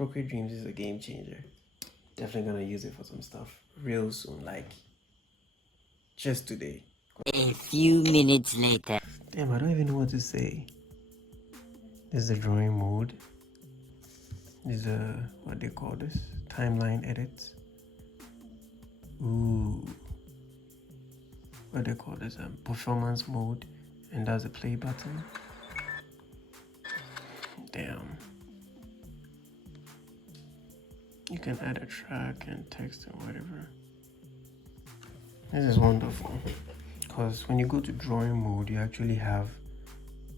Procreate Dreams is a game changer. Definitely gonna use it for some stuff real soon, like just today. A few minutes later. Damn, I don't even know what to say. This is the drawing mode. This is what they call this? Timeline edits. Ooh. What they call this? Performance mode. And that's the play button. Damn. You can add a track and text and whatever. This is wonderful. Because when you go to drawing mode, you actually have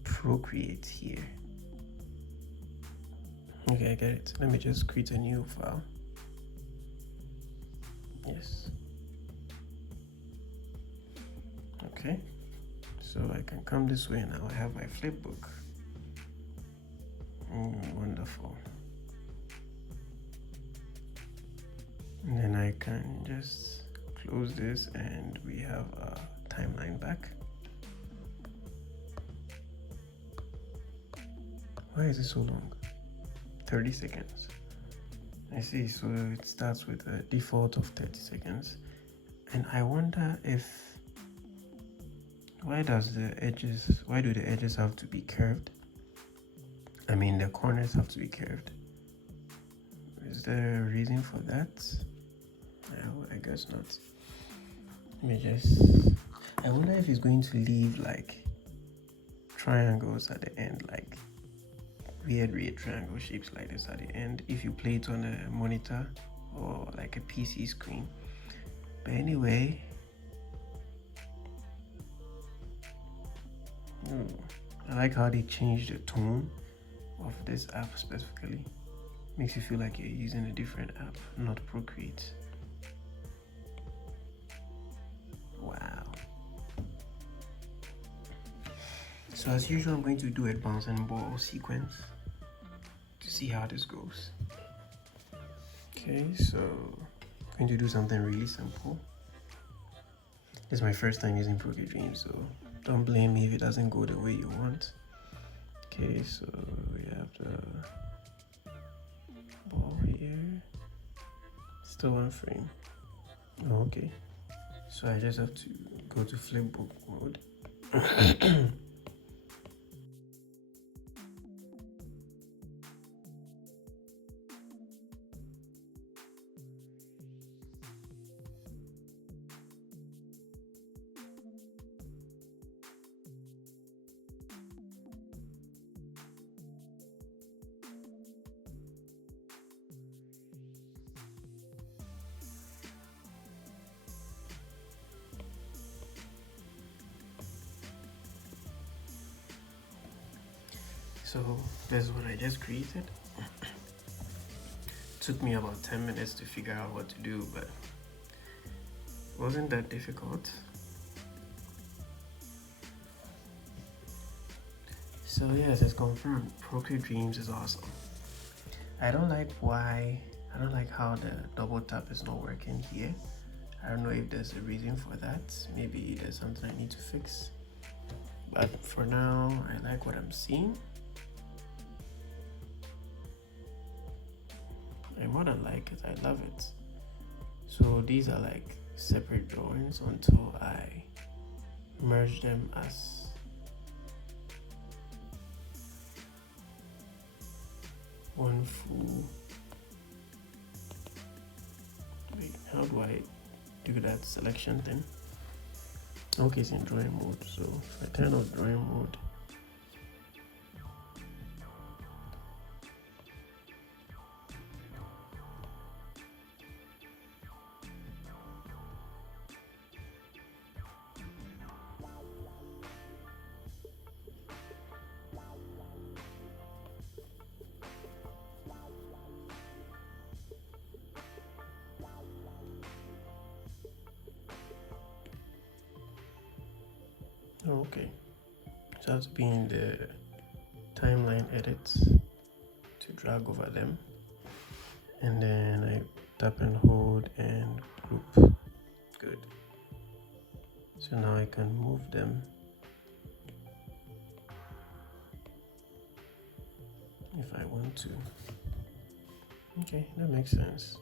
Procreate here. Okay, I get it. Let me just create a new file. Yes. Okay. So I can come this way now. I have my flipbook. Wonderful. And then I can just close this and we have a timeline back. Why is it so long? 30 seconds. I see, so it starts with a default of 30 seconds. And I wonder if, why do the edges have to be curved? I mean, the corners have to be curved. Is there a reason for that? I guess not. I wonder if it's going to leave like triangles at the end, like weird triangle shapes like this at the end if you play it on a monitor or like a PC screen. But anyway, I like how they changed the tone of this app specifically. Makes you feel like you're using a different app, not Procreate. Wow. So as usual, I'm going to do a bouncing ball sequence to see how this goes. Okay, so I'm going to do something really simple. This is my first time using Procreate Dreams, so don't blame me if it doesn't go the way you want. Okay, so we have the ball here. Still one frame. Oh, okay. So I just have to go to flipbook mode. So this is what I just created. Took me about 10 minutes to figure out what to do, but it wasn't that difficult. So yes, it's confirmed. Procreate Dreams is awesome. I don't like how the double tap is not working here. I don't know if there's a reason for that. Maybe there's something I need to fix. But for now, I like what I'm seeing. I more than like it, I love it. So these are like separate drawings until I merge them as one full. Wait, how do I do that selection thing? Okay, it's in drawing mode, so if I turn off drawing mode, okay, so I have to be in the timeline edits to drag over them, and then I tap and hold and group. Good. So now I can move them if I want to. Okay, that makes sense.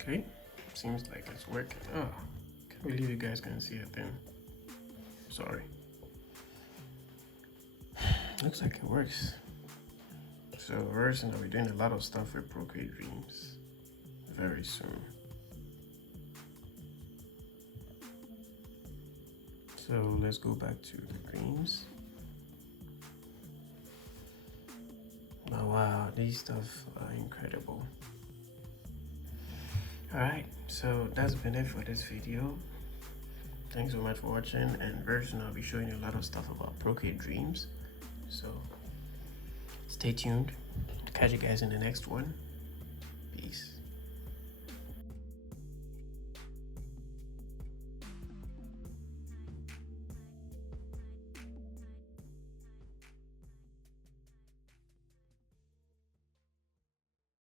Okay, seems like it's working. Oh, can't believe you guys can see it then. Sorry. Looks like it works. So very soon I'll be doing a lot of stuff with Procreate Dreams. Very soon. So let's go back to the dreams. Oh wow, these stuff are incredible. Alright, so that's been it for this video. Thanks so much for watching, and very soon I'll be showing you a lot of stuff about Procreate Dreams. So stay tuned. Catch you guys in the next one. Peace.